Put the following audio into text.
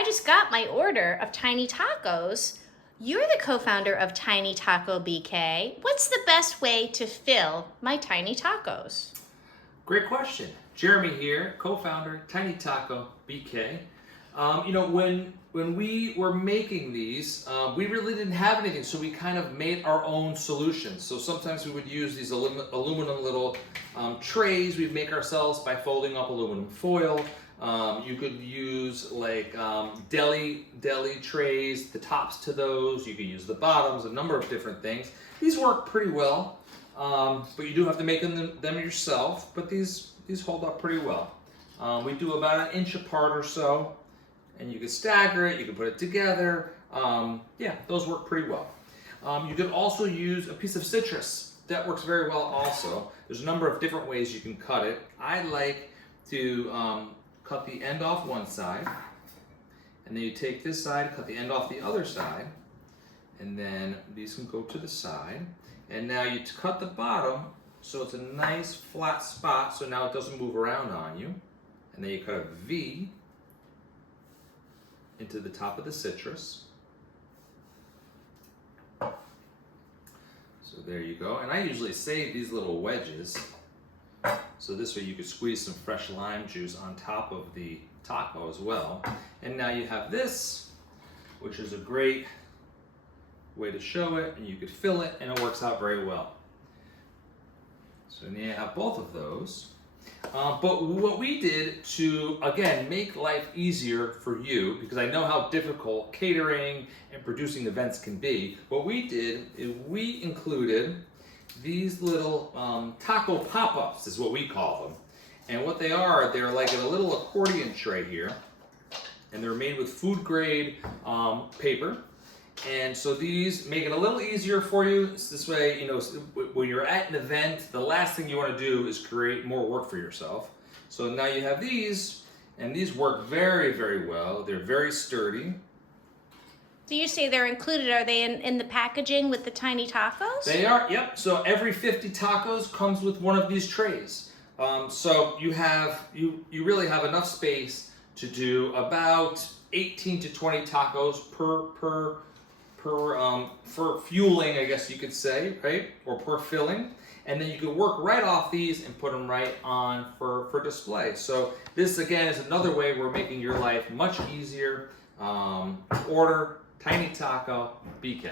I just got my order of tiny tacos. You're the co-founder of Tiny Taco BK. What's the best way to fill my tiny tacos? Great question. Jeremy here, co-founder, Tiny Taco BK. When we were making these, we really didn't have anything, so we kind of made our own solutions. So sometimes we would use these aluminum little trays we'd make ourselves by folding up aluminum foil. You could use like deli trays, the tops to those. You could use the bottoms, a number of different things. These work pretty well, but you do have to make them yourself. But these hold up pretty well. We do about an inch apart or so, and you can stagger it. You can put it together. Yeah, those work pretty well. You could also use a piece of citrus. That works very well also. There's a number of different ways you can cut it. I like to cut the end off one side, and then you take this side, cut the end off the other side, and then these can go to the side. And now you cut the bottom so it's a nice flat spot, so now it doesn't move around on you. And then you cut a V into the top of the citrus. So there you go. And I usually save these little wedges, so this way you could squeeze some fresh lime juice on top of the taco as well. And now you have this, which is a great way to show it, and you could fill it, and it works out very well. So now you have both of those. But what we did to, again, make life easier for you, because I know how difficult catering and producing events can be, what we did is we included these little taco pop-ups, is what we call them. And what they are, they're like a little accordion tray here, and they're made with food grade paper. And so these make it a little easier for you. This way, when you're at an event, the last thing you want to do is create more work for yourself. So now you have these, and these work very, very well. They're very sturdy. So you say they're included. Are they in the packaging with the tiny tacos? They are, yep. So every 50 tacos comes with one of these trays. So you really have enough space to do about 18 to 20 tacos for fueling, I guess you could say, right? Or per filling. And then you can work right off these and put them right on for display. So this, again, is another way we're making your life much easier. Order Tiny Taco BK.